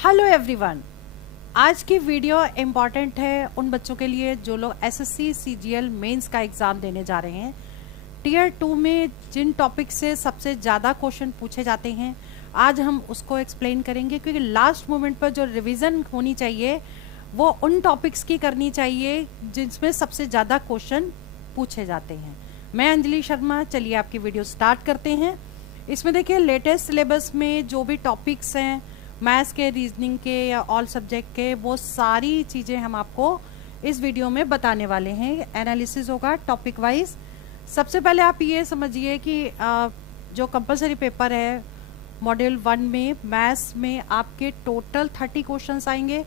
Hello everyone. आज की video important है उन बच्चों के लिए जो लोग एसएससी सीजीएल मेंस का एग्ज़ाम देने जा रहे हैं। टीयर 2 में जिन टॉपिक से सबसे ज़्यादा क्वेश्चन पूछे जाते हैं आज हम उसको एक्सप्लेन करेंगे, क्योंकि लास्ट मोमेंट पर जो रिवीजन होनी चाहिए वो उन टॉपिक्स की करनी चाहिए जिसमें सबसे ज़्यादा क्वेश्चन पूछे जाते हैं। मैं अंजलि शर्मा, चलिए आपकी वीडियो स्टार्ट करते हैं। इसमें देखिए लेटेस्ट सिलेबस में जो भी टॉपिक्स हैं मैथ्स के, रीजनिंग के या ऑल सब्जेक्ट के, वो सारी चीज़ें हम आपको इस वीडियो में बताने वाले हैं। एनालिसिस होगा टॉपिक वाइज। सबसे पहले आप ये समझिए कि जो कंपलसरी पेपर है मॉड्यूल 1 में मैथ्स में आपके टोटल 30 क्वेश्चंस आएंगे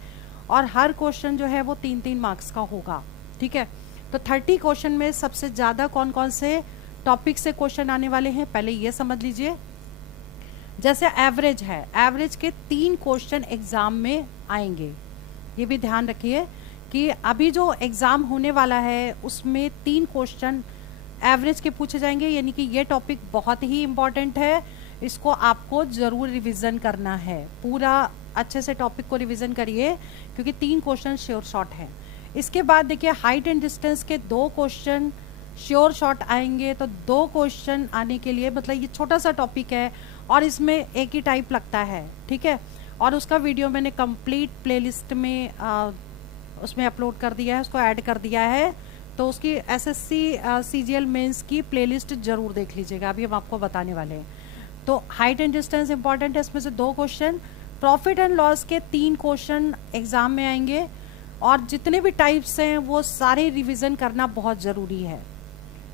और हर क्वेश्चन जो है वो 3-3 मार्क्स का होगा। ठीक है, तो 30 क्वेश्चन में सबसे ज़्यादा कौन कौन से टॉपिक से क्वेश्चन आने वाले हैं पहले ये समझ लीजिए। जैसे एवरेज है, एवरेज के 3 क्वेश्चन एग्जाम में आएंगे। ये भी ध्यान रखिए कि अभी जो एग्जाम होने वाला है उसमें 3 क्वेश्चन एवरेज के पूछे जाएंगे, यानी कि ये टॉपिक बहुत ही इम्पॉर्टेंट है। इसको आपको ज़रूर रिवीजन करना है, पूरा अच्छे से टॉपिक को रिवीजन करिए क्योंकि 3 क्वेश्चन श्योर शॉर्ट हैं। इसके बाद देखिए हाइट एंड डिस्टेंस के 2 क्वेश्चन श्योर शॉर्ट आएंगे। तो 2 क्वेश्चन आने के लिए मतलब ये छोटा सा टॉपिक है और इसमें एक ही टाइप लगता है। ठीक है, और उसका वीडियो मैंने कंप्लीट प्लेलिस्ट में उसमें अपलोड कर दिया है, उसको ऐड कर दिया है। तो उसकी एसएससी सीजीएल मेंस की प्लेलिस्ट जरूर देख लीजिएगा, अभी हम आपको बताने वाले हैं। तो हाइट एंड डिस्टेंस इंपॉर्टेंट है, इसमें से 2 क्वेश्चन। प्रॉफिट एंड लॉस के 3 क्वेश्चन एग्जाम में आएंगे और जितने भी टाइप्स हैं वो सारे रिविजन करना बहुत ज़रूरी है।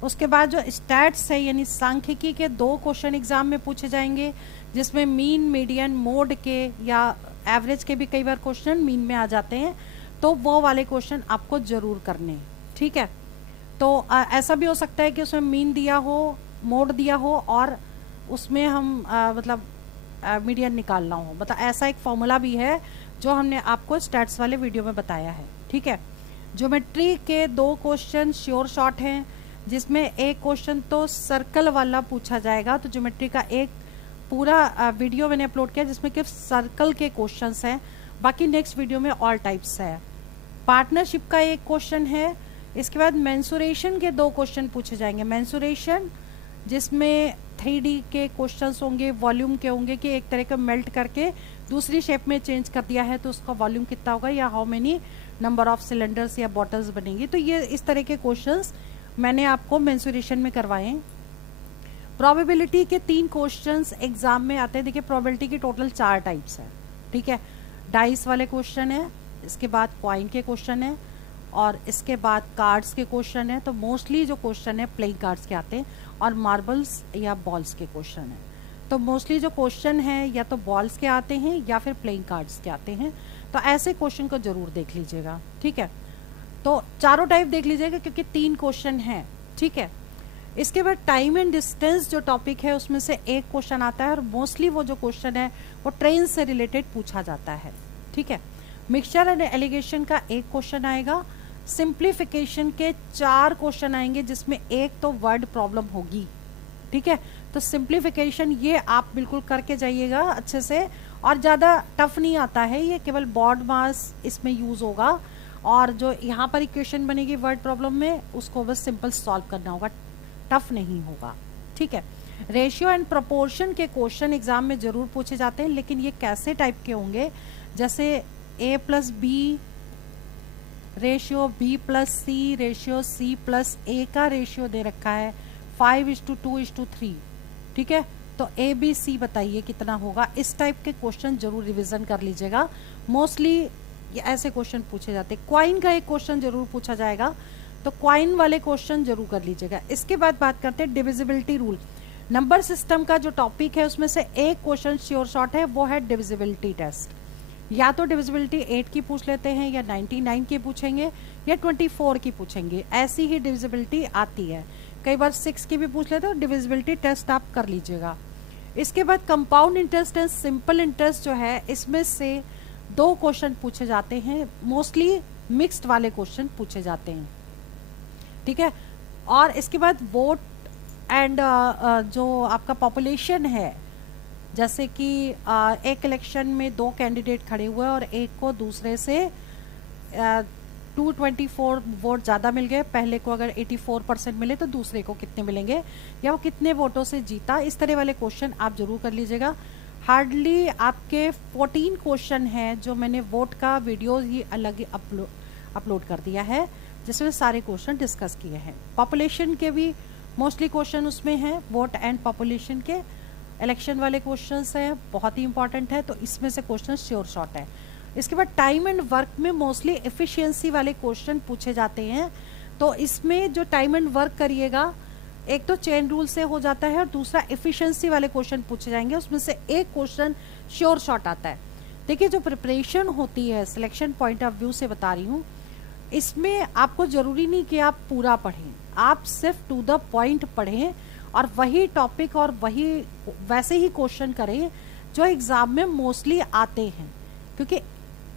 उसके बाद जो स्टैट्स है यानी सांख्यिकी के 2 क्वेश्चन एग्जाम में पूछे जाएंगे, जिसमें मीन, मीडियन, मोड के या एवरेज के भी कई बार क्वेश्चन मीन में आ जाते हैं, तो वो वाले क्वेश्चन आपको जरूर करने। ठीक है, तो ऐसा भी हो सकता है कि उसमें मीन दिया हो, मोड दिया हो और उसमें हम मीडियन निकालना हो। मतलब ऐसा एक फॉर्मूला भी है जो हमने आपको स्टैट्स वाले वीडियो में बताया है। ठीक है, ज्योमेट्री के 2 क्वेश्चन श्योर शॉर्ट हैं, जिसमें एक क्वेश्चन तो सर्कल वाला पूछा जाएगा। तो ज्योमेट्री का एक पूरा वीडियो मैंने अपलोड किया जिसमें सिर्फ सर्कल के क्वेश्चंस हैं, बाकी नेक्स्ट वीडियो में ऑल टाइप्स है। पार्टनरशिप का एक क्वेश्चन है। इसके बाद मेंसुरेशन के 2 क्वेश्चन पूछे जाएंगे। मेंसुरेशन जिसमें 3D के क्वेश्चंस होंगे, वॉल्यूम के होंगे कि एक तरह का मेल्ट करके दूसरी शेप में चेंज कर दिया है तो उसका वॉल्यूम कितना होगा, या how many number of cylinders या बॉटल्स बनेंगी। तो ये इस तरह के क्वेश्चंस मैंने आपको मेंसुरेशन में करवाए। प्रोबेबिलिटी के 3 क्वेश्चंस एग्जाम में आते हैं। देखिए प्रोबेबिलिटी की टोटल 4 टाइप्स है। ठीक है, डाइस वाले क्वेश्चन है, इसके बाद कॉइन के क्वेश्चन है और इसके बाद कार्ड्स के क्वेश्चन है। तो मोस्टली जो क्वेश्चन है प्लेइंग कार्ड्स के आते हैं और मार्बल्स या बॉल्स के क्वेश्चन है। तो मोस्टली जो क्वेश्चन है या तो बॉल्स के आते हैं या फिर प्लेइंग कार्ड्स के आते हैं। तो ऐसे क्वेश्चन को जरूर देख लीजिएगा। ठीक है, तो चारों टाइप देख लीजिएगा क्योंकि 3 क्वेश्चन हैं। ठीक है, इसके बाद टाइम एंड डिस्टेंस जो टॉपिक है उसमें से एक क्वेश्चन आता है और मोस्टली वो जो क्वेश्चन है वो ट्रेन से रिलेटेड पूछा जाता है। ठीक है, मिक्सचर एंड एलिगेशन का एक क्वेश्चन आएगा। सिंप्लीफिकेशन के 4 क्वेश्चन आएंगे जिसमें एक तो वर्ड प्रॉब्लम होगी। ठीक है, तो सिंप्लीफिकेशन ये आप बिल्कुल करके जाइएगा अच्छे से, और ज़्यादा टफ नहीं आता है, ये केवल बॉड मास इसमें यूज होगा और जो यहाँ पर इक्वेशन बनेगी वर्ड प्रॉब्लम में उसको बस सिंपल सॉल्व करना होगा, टफ नहीं होगा। ठीक है, रेशियो एंड प्रोपोर्शन के क्वेश्चन एग्जाम में जरूर पूछे जाते हैं, लेकिन ये कैसे टाइप के होंगे, जैसे A+B ratio, B+C ratio, C+A का रेशियो दे रखा है 5:2:3। ठीक है, तो ABC बताइए कितना होगा। इस टाइप के क्वेश्चन जरूर रिवीजन कर लीजिएगा, मोस्टली ये ऐसे क्वेश्चन पूछे जाते हैं। क्वाइन का एक क्वेश्चन जरूर पूछा जाएगा, तो क्वाइन वाले क्वेश्चन जरूर कर लीजिएगा। इसके बाद बात करते हैं डिविजिबिलिटी रूल। नंबर सिस्टम का जो टॉपिक है उसमें से एक क्वेश्चन श्योर शॉर्ट है, वो है डिविजिबिलिटी टेस्ट। या तो डिविजिबिलिटी 8 की पूछ लेते हैं या 99 की पूछेंगे या 24 की पूछेंगे, ऐसी ही डिविजिबिलिटी आती है। कई बार 6 की भी पूछ लेते हैं, डिविजिबिलिटी टेस्ट आप कर लीजिएगा। इसके बाद compound interest and simple interest जो है इसमें से 2 क्वेश्चन पूछे जाते हैं, मोस्टली मिक्स्ड वाले क्वेश्चन पूछे जाते हैं। ठीक है, और इसके बाद वोट एंड जो आपका पॉपुलेशन है जैसे कि एक इलेक्शन में 2 कैंडिडेट खड़े हुए और एक को दूसरे से 224 वोट ज़्यादा मिल गए, पहले को अगर 84% मिले तो दूसरे को कितने मिलेंगे, या वो कितने वोटों से जीता। इस तरह वाले क्वेश्चन आप जरूर कर लीजिएगा। हार्डली आपके 14 क्वेश्चन हैं जो मैंने वोट का वीडियो ही अलग अपलोड कर दिया है, जिसमें सारे क्वेश्चन डिस्कस किए हैं। पॉपुलेशन के भी मोस्टली क्वेश्चन उसमें हैं, वोट एंड पॉपुलेशन के इलेक्शन वाले क्वेश्चंस हैं, बहुत ही इंपॉर्टेंट है, तो इसमें से क्वेश्चन श्योर शॉर्ट है। इसके बाद टाइम एंड वर्क में मोस्टली एफिशिएंसी वाले क्वेश्चन पूछे जाते हैं, तो इसमें जो टाइम एंड वर्क करिएगा, एक तो चेन रूल से हो जाता है और दूसरा एफिशिएंसी वाले क्वेश्चन पूछे जाएंगे, उसमें से एक क्वेश्चन श्योर शॉर्ट आता है। देखिए, जो प्रिपरेशन होती है सिलेक्शन पॉइंट ऑफ व्यू से बता रही हूँ, इसमें आपको जरूरी नहीं कि आप पूरा पढ़ें, आप सिर्फ टू द पॉइंट पढ़ें और वही टॉपिक और वही वैसे ही क्वेश्चन करें जो एग्जाम में मोस्टली आते हैं, क्योंकि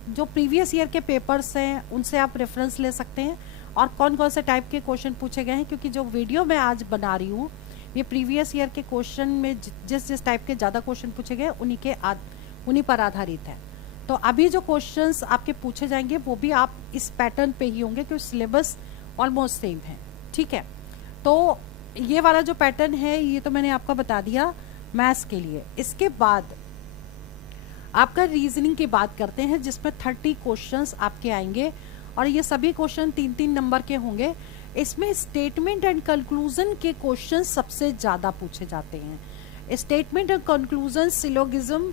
जो प्रीवियस ईयर के पेपर्स हैं उनसे आप रेफरेंस ले सकते हैं और कौन कौन से टाइप के क्वेश्चन पूछे गए हैं, क्योंकि जो वीडियो मैं आज बना रही हूँ ये प्रीवियस ईयर के क्वेश्चन में जिस टाइप के ज़्यादा क्वेश्चन पूछे गए उन्हीं पर आधारित है। तो अभी जो क्वेश्चंस आपके पूछे जाएंगे वो भी आप इस पैटर्न पे ही होंगे, क्योंकि सिलेबस ऑलमोस्ट सेम है। ठीक है, तो ये वाला जो पैटर्न है ये तो मैंने आपको बता दिया मैथ्स के लिए। इसके बाद आपका रीजनिंग की बात करते हैं, जिसमें 30 क्वेश्चंस आपके आएंगे और ये सभी क्वेश्चन 3-3 नंबर के होंगे। इसमें स्टेटमेंट एंड कंक्लूजन के क्वेश्चन सबसे ज़्यादा पूछे जाते हैं। स्टेटमेंट एंड कंक्लूजन, सिलोगिज्म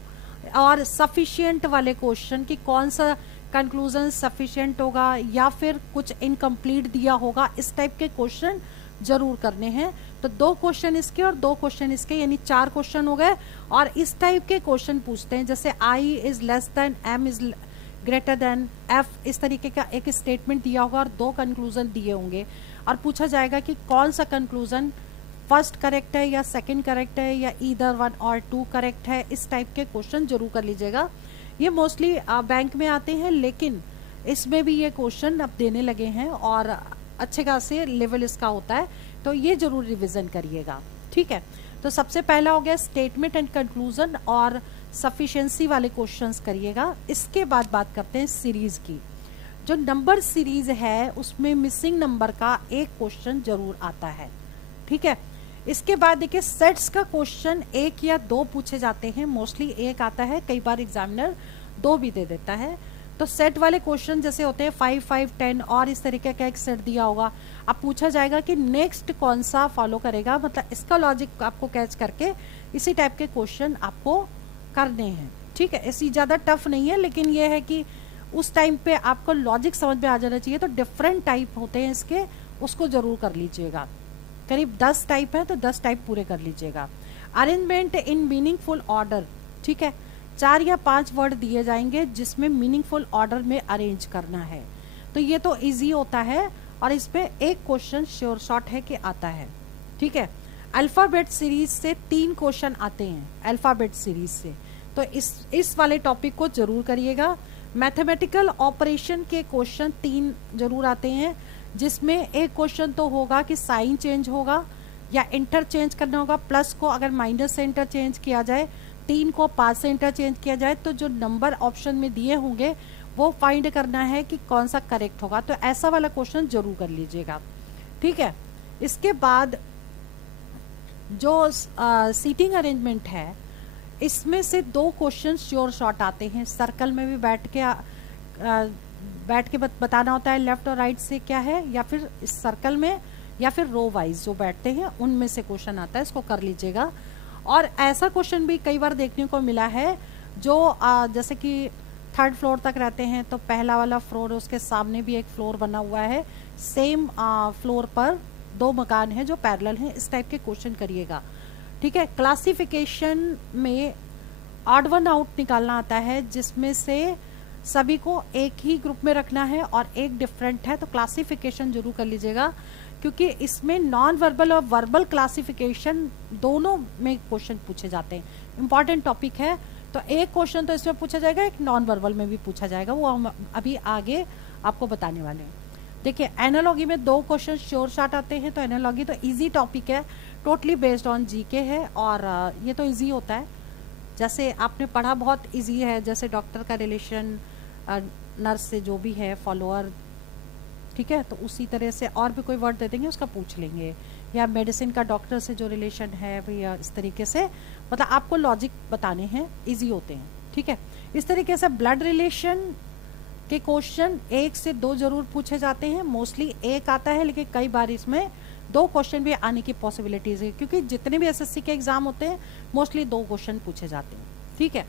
और सफिशिएंट वाले क्वेश्चन कि कौन सा कंक्लूजन सफिशिएंट होगा या फिर कुछ इनकम्प्लीट दिया होगा, इस टाइप के क्वेश्चन जरूर करने हैं। तो 2 क्वेश्चन इसके और 2 क्वेश्चन इसके, यानी 4 क्वेश्चन हो गए। और इस टाइप के क्वेश्चन पूछते हैं, जैसे I is less than, M is greater than F, इस तरीके का एक स्टेटमेंट दिया होगा और 2 कंक्लूजन दिए होंगे और पूछा जाएगा कि कौन सा कंक्लूजन फर्स्ट करेक्ट है या सेकंड करेक्ट है या ईदर 1 और 2 करेक्ट है। इस टाइप के क्वेश्चन जरूर कर लीजिएगा। ये मोस्टली बैंक में आते हैं, लेकिन इसमें भी ये क्वेश्चन अब देने लगे हैं और अच्छे खासे लेवल इसका होता है, तो ये जरूर रिवीजन करिएगा। ठीक है, तो सबसे पहला हो गया स्टेटमेंट एंड कंक्लूजन और सफिशिएंसी वाले क्वेश्चंस करिएगा। इसके बाद बात करते हैं सीरीज की। जो नंबर सीरीज है उसमें मिसिंग नंबर का एक क्वेश्चन जरूर आता है। ठीक है, इसके बाद देखिए सेट्स का क्वेश्चन 1 या 2 पूछे जाते हैं, मोस्टली 1 आता है, कई बार एग्जामिनर 2 भी दे देता है। तो सेट वाले क्वेश्चन जैसे होते हैं 5, 5, 10 और इस तरीके का एक सेट दिया होगा, अब पूछा जाएगा कि नेक्स्ट कौन सा फॉलो करेगा, मतलब इसका लॉजिक आपको कैच करके इसी टाइप के क्वेश्चन आपको करने हैं। ठीक है, ऐसी ज़्यादा टफ नहीं है, लेकिन ये है कि उस टाइम पे आपको लॉजिक समझ में आ जाना चाहिए। तो डिफरेंट टाइप होते हैं इसके, उसको जरूर कर लीजिएगा। करीब 10 टाइप है तो 10 टाइप पूरे कर लीजिएगा। अरेंजमेंट इन मीनिंगफुल ऑर्डर, ठीक है, 4 या 5 वर्ड दिए जाएंगे जिसमें मीनिंगफुल ऑर्डर में अरेंज करना है, तो ये तो इजी होता है और इस पे एक क्वेश्चन श्योर शॉर्ट है कि आता है। ठीक है, अल्फाबेट सीरीज से 3 क्वेश्चन आते हैं अल्फाबेट सीरीज से, तो इस वाले टॉपिक को जरूर करिएगा। मैथमेटिकल ऑपरेशन के क्वेश्चन 3 जरूर आते हैं, जिसमें एक क्वेश्चन तो होगा कि साइन चेंज होगा या इंटरचेंज करना होगा, प्लस को अगर माइनस से इंटरचेंज किया जाए, 3 को 5 से इंटरचेंज किया जाए, तो जो नंबर ऑप्शन में दिए होंगे वो फाइंड करना है कि कौन सा करेक्ट होगा। तो ऐसा वाला क्वेश्चन जरूर कर लीजिएगा। ठीक है, इसके बाद जो सीटिंग अरेंजमेंट है, इसमें से 2 क्वेश्चन श्योर शॉर्ट आते हैं। सर्कल में भी बैठ के बताना होता है लेफ्ट और राइट से क्या है, या फिर इस सर्कल में या फिर रो वाइज जो बैठते हैं उनमें से क्वेश्चन आता है, इसको कर लीजिएगा। और ऐसा क्वेश्चन भी कई बार देखने को मिला है जो जैसे कि 3rd फ्लोर तक रहते हैं, तो पहला वाला फ्लोर उसके सामने भी एक फ्लोर बना हुआ है, सेम फ्लोर पर 2 मकान हैं जो पैरेलल हैं, इस टाइप के क्वेश्चन करिएगा। ठीक है, क्लासिफिकेशन में ऑड वन आउट निकालना आता है, जिसमें से सभी को एक ही ग्रुप में रखना है और एक डिफरेंट है, तो क्लासिफिकेशन जरूर कर लीजिएगा, क्योंकि इसमें नॉन वर्बल और वर्बल क्लासिफिकेशन दोनों में क्वेश्चन पूछे जाते हैं। इंपॉर्टेंट टॉपिक है, तो एक क्वेश्चन तो इसमें पूछा जाएगा, एक नॉन वर्बल में भी पूछा जाएगा, वो हम अभी आगे आपको बताने वाले हैं। देखिए, एनालॉगी में 2 क्वेश्चन श्योर शॉर्ट आते हैं, तो एनालॉगी तो इजी टॉपिक है, टोटली बेस्ड ऑन जीके है और ये तो इजी होता है। जैसे आपने पढ़ा बहुत इजी है, जैसे डॉक्टर का रिलेशन नर्स से जो भी है, फॉलोअर, ठीक है, तो उसी तरह से और भी कोई वर्ड दे देंगे उसका पूछ लेंगे, या मेडिसिन का डॉक्टर से जो रिलेशन है भैया, इस तरीके से मतलब आपको लॉजिक बताने हैं, इजी होते हैं, ठीक है। इस तरीके से ब्लड रिलेशन के क्वेश्चन 1 से 2 जरूर पूछे जाते हैं, मोस्टली 1 आता है, लेकिन कई बार इसमें 2 क्वेश्चन भी आने की पॉसिबिलिटीज है, क्योंकि जितने भी एसएससी के एग्जाम होते हैं मोस्टली 2 क्वेश्चन पूछे जाते हैं, ठीक है।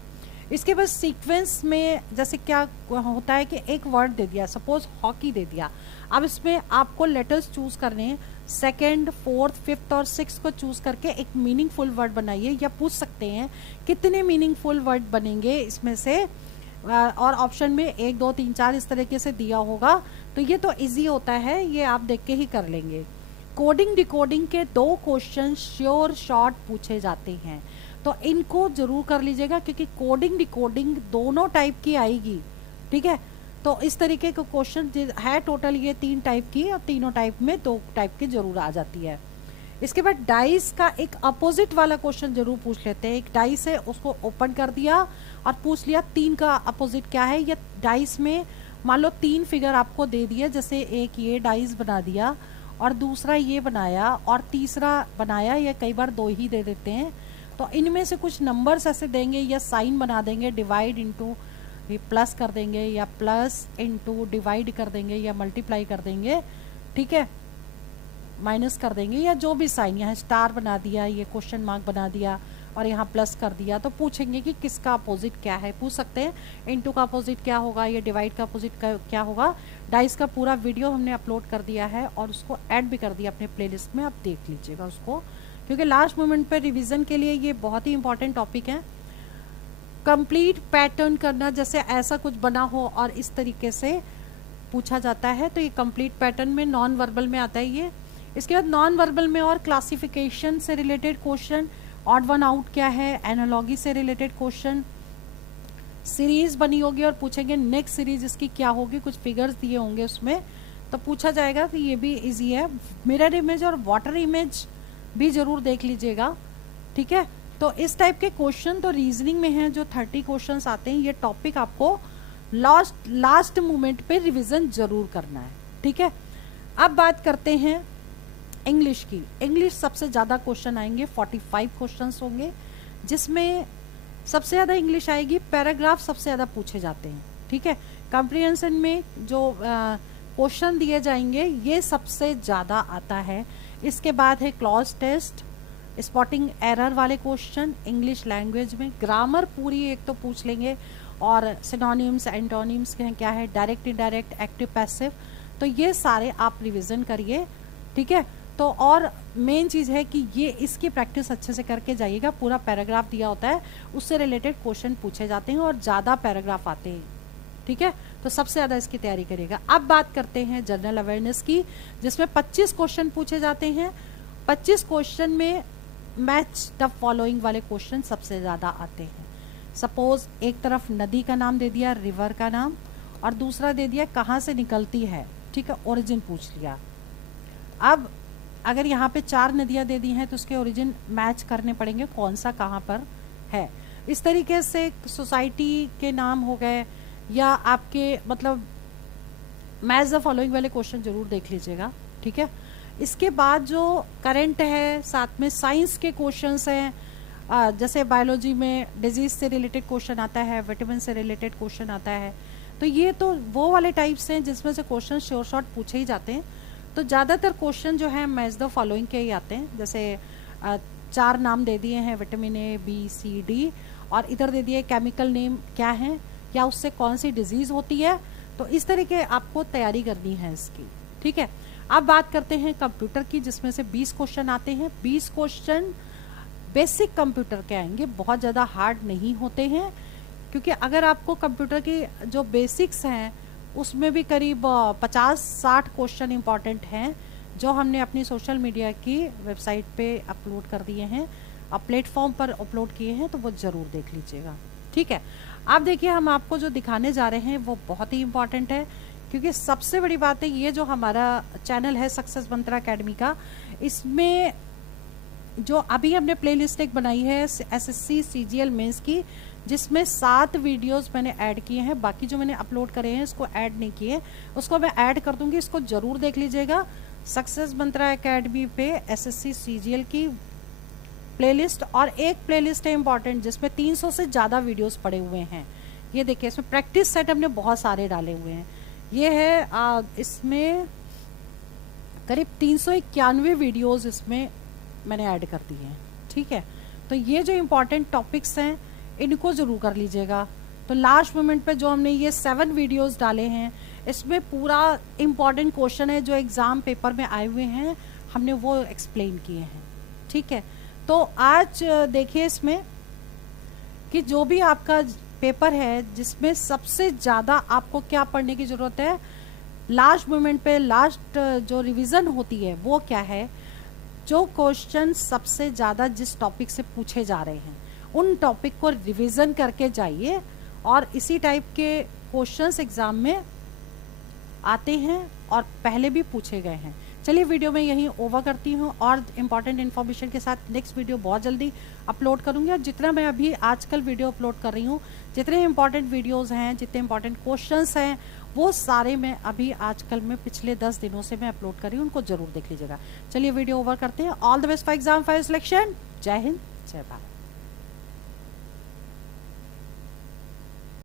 इसके बाद सीक्वेंस में जैसे क्या होता है कि एक वर्ड दे दिया, सपोज हॉकी दे दिया, अब इसमें आपको लेटर्स चूज करने हैं, 2nd, 4th, 5th और 6th को चूज करके एक मीनिंगफुल वर्ड बनाइए, या पूछ सकते हैं कितने मीनिंगफुल वर्ड बनेंगे इसमें से, और ऑप्शन में 1, 2, 3, 4 इस तरीके से दिया होगा, तो ये तो इजी होता है, ये आप देख के ही कर लेंगे। कोडिंग डिकोडिंग के 2 क्वेश्चन श्योर शॉर्ट पूछे जाते हैं, तो इनको जरूर कर लीजिएगा, क्योंकि कोडिंग डिकोडिंग दोनों टाइप की आएगी, ठीक है। तो इस तरीके के क्वेश्चन है, टोटल ये 3 टाइप की, और तीनों टाइप में 2 टाइप की जरूर आ जाती है। इसके बाद डाइस का एक अपोजिट वाला क्वेश्चन जरूर पूछ लेते हैं, एक डाइस है उसको ओपन कर दिया और पूछ लिया 3 का अपोजिट क्या है, या डाइस में मान लो 3 फिगर आपको दे दिया, जैसे एक ये डाइस बना दिया और दूसरा ये बनाया और तीसरा बनाया, या कई बार 2 ही दे देते हैं, तो इनमें से कुछ नंबर्स ऐसे देंगे, या साइन बना देंगे, डिवाइड इंटू प्लस कर देंगे, या प्लस इंटू डिवाइड कर देंगे, या मल्टीप्लाई कर देंगे, ठीक है, माइनस कर देंगे, या जो भी साइन, यहाँ स्टार बना दिया, ये क्वेश्चन मार्क बना दिया और यहाँ प्लस कर दिया, तो पूछेंगे कि किसका अपोजिट क्या है, पूछ सकते हैं इनटू का अपोजिट क्या होगा, ये डिवाइड का अपोजिट क्या होगा। डाइस का पूरा वीडियो हमने अपलोड कर दिया है और उसको ऐड भी कर दिया अपने प्लेलिस्ट में, आप देख लीजिएगा उसको, क्योंकि लास्ट मोमेंट पे रिवीजन के लिए ये बहुत ही इंपॉर्टेंट टॉपिक है। कंप्लीट पैटर्न करना, जैसे ऐसा कुछ बना हो और इस तरीके से पूछा जाता है, तो ये कंप्लीट पैटर्न में नॉन वर्बल में आता है ये। इसके बाद नॉन वर्बल में और क्लासिफिकेशन से related question, odd one out क्या है, एनालॉगी से रिलेटेड क्वेश्चन, सीरीज बनी होगी और पूछेंगे नेक्स्ट सीरीज इसकी क्या होगी, कुछ फिगर्स दिए होंगे उसमें, तो पूछा जाएगा, तो ये भी इजी है। मिरर इमेज और वाटर इमेज भी जरूर देख लीजिएगा, ठीक है। तो इस टाइप के क्वेश्चन तो रीजनिंग में हैं, जो 30 क्वेश्चंस आते हैं, ये टॉपिक आपको लास्ट मोमेंट पे रिवीजन जरूर करना है, ठीक है। अब बात करते हैं इंग्लिश की। इंग्लिश सबसे ज़्यादा क्वेश्चन आएंगे, 45 क्वेश्चंस होंगे, जिसमें सबसे ज़्यादा इंग्लिश आएगी, पैराग्राफ सबसे ज़्यादा पूछे जाते हैं, ठीक है। कॉम्प्रिहेंशन में जो क्वेश्चन दिए जाएंगे ये सबसे ज़्यादा आता है। इसके बाद है क्लॉज टेस्ट, स्पॉटिंग एरर वाले क्वेश्चन, इंग्लिश लैंग्वेज में ग्रामर पूरी एक तो पूछ लेंगे, और सिनोनिम्स एंटोनिम्स क्या है, डायरेक्ट इनडायरेक्ट एक्टिव पैसिव, तो ये सारे आप रिवीजन करिए, ठीक है। तो और मेन चीज़ है कि ये इसकी प्रैक्टिस अच्छे से करके जाइएगा, पूरा पैराग्राफ दिया होता है, उससे रिलेटेड क्वेश्चन पूछे जाते हैं और ज़्यादा पैराग्राफ आते हैं, ठीक है। तो सबसे ज़्यादा इसकी तैयारी करिएगा। अब बात करते हैं जनरल अवेयरनेस की, जिसमें 25 क्वेश्चन पूछे जाते हैं। 25 क्वेश्चन में मैच द फॉलोइंग वाले क्वेश्चन सबसे ज़्यादा आते हैं। सपोज एक तरफ नदी का नाम दे दिया, रिवर का नाम, और दूसरा दे दिया कहाँ से निकलती है, ठीक है, ओरिजिन पूछ लिया। अब अगर यहाँ पे 4 नदियाँ दे दी हैं तो उसके ओरिजिन मैच करने पड़ेंगे, कौन सा कहाँ पर है। इस तरीके से सोसाइटी के नाम हो गए, या आपके मतलब मैच द फॉलोइंग वाले क्वेश्चन जरूर देख लीजिएगा, ठीक है। इसके बाद जो करंट है, साथ में साइंस के क्वेश्चंस हैं, जैसे बायोलॉजी में डिजीज से रिलेटेड क्वेश्चन आता है, विटामिन से रिलेटेड क्वेश्चन आता है, तो ये तो वो वाले टाइप्स हैं जिसमें से क्वेश्चन श्योर शॉर्ट पूछे ही जाते हैं। तो ज़्यादातर क्वेश्चन जो है मैच द फॉलोइंग के ही आते हैं, जैसे 4 नाम दे दिए हैं, vitamin A, B, C, D, और इधर दे दिए केमिकल नेम क्या है, या उससे कौन सी डिजीज होती है, तो इस तरीके आपको तैयारी करनी है इसकी, ठीक है। अब बात करते हैं कंप्यूटर की, जिसमें से 20 क्वेश्चन आते हैं। 20 क्वेश्चन बेसिक कंप्यूटर के आएंगे, बहुत ज़्यादा हार्ड नहीं होते हैं, क्योंकि अगर आपको कंप्यूटर की जो बेसिक्स हैं उसमें भी करीब 50-60 क्वेश्चन इंपॉर्टेंट हैं, जो हमने अपनी सोशल मीडिया की वेबसाइट पे अपलोड कर दिए हैं, प्लेटफॉर्म पर अपलोड किए हैं, तो वो ज़रूर देख लीजिएगा, ठीक है। आप देखिए, हम आपको जो दिखाने जा रहे हैं वो बहुत ही इंपॉर्टेंट है, क्योंकि सबसे बड़ी बात है ये जो हमारा चैनल है सक्सेस मंत्रा एकेडमी का, इसमें जो अभी हमने प्लेलिस्ट एक बनाई है एसएससी सीजीएल मेंस की, जिसमें 7 वीडियोस मैंने ऐड किए हैं, बाकी जो मैंने अपलोड करे हैं इसको ऐड नहीं किए, उसको मैं ऐड कर दूंगी, इसको जरूर देख लीजिएगा। सक्सेस मंत्रा एकेडमी पे एसएससी सीजीएल की प्लेलिस्ट, और एक प्लेलिस्ट है इंपॉर्टेंट जिसमें 300 से ज़्यादा वीडियोस पड़े हुए हैं। ये देखिए, इसमें प्रैक्टिस सेट हमने बहुत सारे डाले हुए हैं। ये है इसमें करीब 391 वीडियोस इसमें मैंने ऐड कर दी हैं। ठीक है, तो ये जो इम्पोर्टेंट टॉपिक्स हैं इनको ज़रूर कर लीजिएगा। तो लास्ट मोमेंट पे जो हमने ये 7 वीडियोस डाले हैं, इसमें पूरा इम्पॉर्टेंट क्वेश्चन है जो एग्ज़ाम पेपर में आए हुए हैं, हमने वो एक्सप्लेन किए हैं। ठीक है, तो आज देखिए इसमें कि जो भी आपका पेपर है जिसमें सबसे ज़्यादा आपको क्या पढ़ने की ज़रूरत है, लास्ट मोमेंट पे लास्ट जो रिवीजन होती है वो क्या है, जो क्वेश्चन सबसे ज़्यादा जिस टॉपिक से पूछे जा रहे हैं उन टॉपिक को रिवीजन करके जाइए, और इसी टाइप के क्वेश्चंस एग्ज़ाम में आते हैं और पहले भी पूछे गए हैं। चलिए वीडियो में यहीं ओवर करती हूँ, और इम्पॉर्टेंट इन्फॉर्मेशन के साथ नेक्स्ट वीडियो बहुत जल्दी अपलोड करूँगी। और जितना मैं अभी आजकल वीडियो अपलोड कर रही हूँ, जितने इंपॉर्टेंट वीडियोस हैं, जितने इंपॉर्टेंट क्वेश्चंस हैं, वो सारे मैं अभी आजकल में पिछले 10 दिनों से मैं अपलोड कर रही हूँ, उनको जरूर देख लीजिएगा। चलिए वीडियो ओवर करते हैं। All the best for exam for selection. जय हिंद, जय भारत।